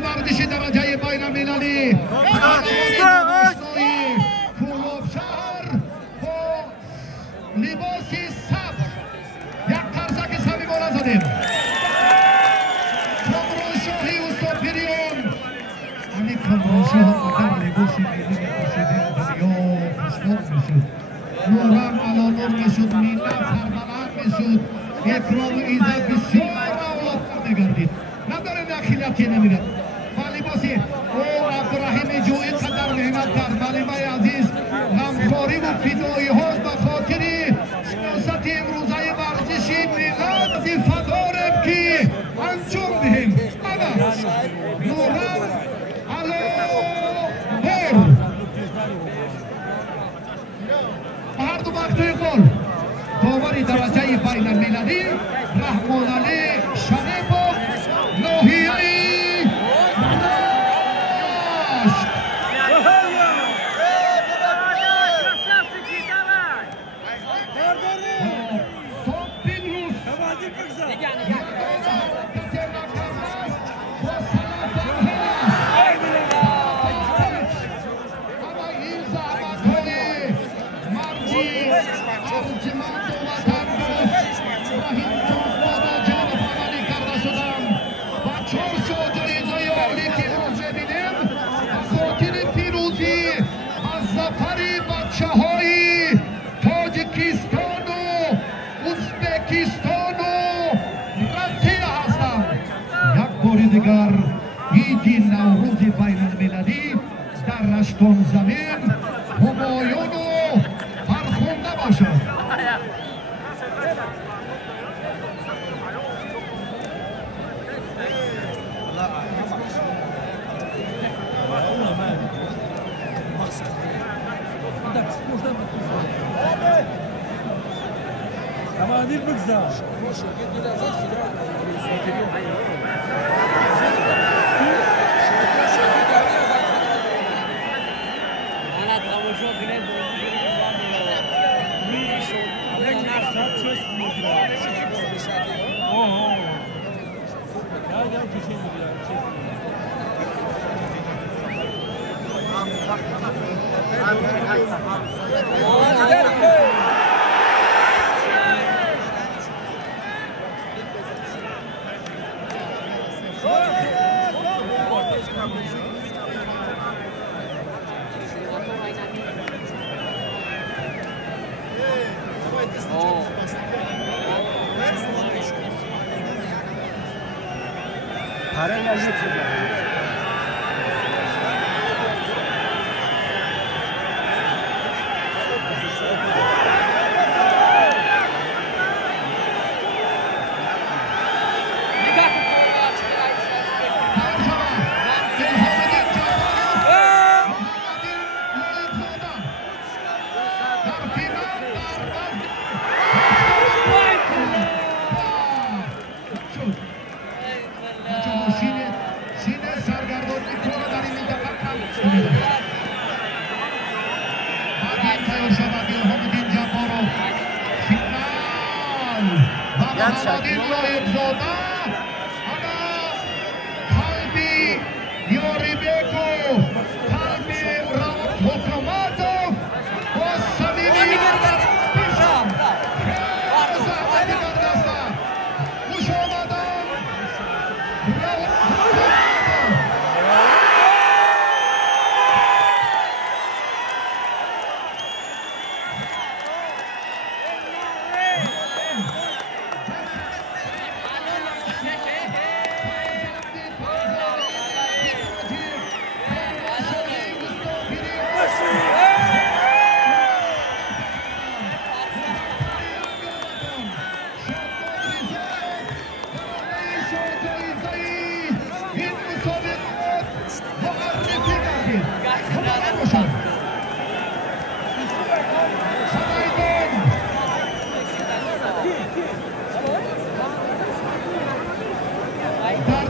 ورزشی درجه بین المللی پولوب شهر با لباسی سبز یک ترزک صمیمانه زدیم. کامران شاهی استاد پیریان همین کامران شاه اگر لباسی ملی میپوشیده دنیا خوشبخت میشد، نورم علامت میشد، مینه سربلند میشد، اکرام و ایزد بسیار روابط میگردید. نداره داخلیتی نمیرد ولی باسی او عبدالرحیم جو اینقدر محنت کرد. معلمای عزیز غمخواری و فدایی ها به خاطر سیاست امروزه ورزشی ملت وظیفه داریم که انجام دهیم. اما نورم علامت هر دو وقتای گل داوری درجه بین المللی رحمان علی شریف و ناحیه دیگر عید نوروز بین المللی در رشتون زمین همایون و فرخنده باشد. Командир бокса.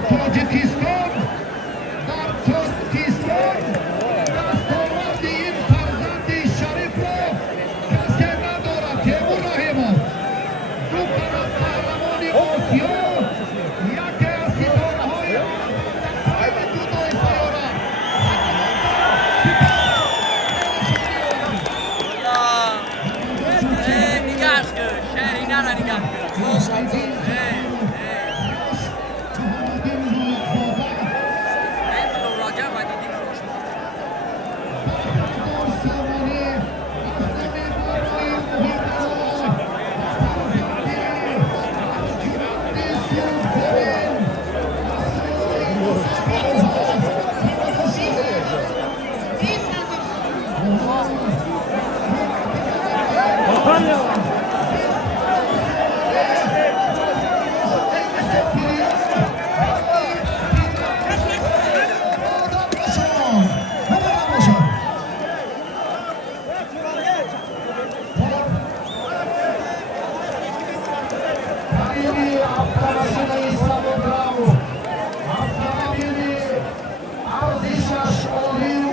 تاجیکستان در আপনারা সেটাই ইসলামগ্রাম আপনারা মিলে আর বিশ্বাস অলির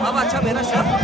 अब अच्छा मेरा शर्ट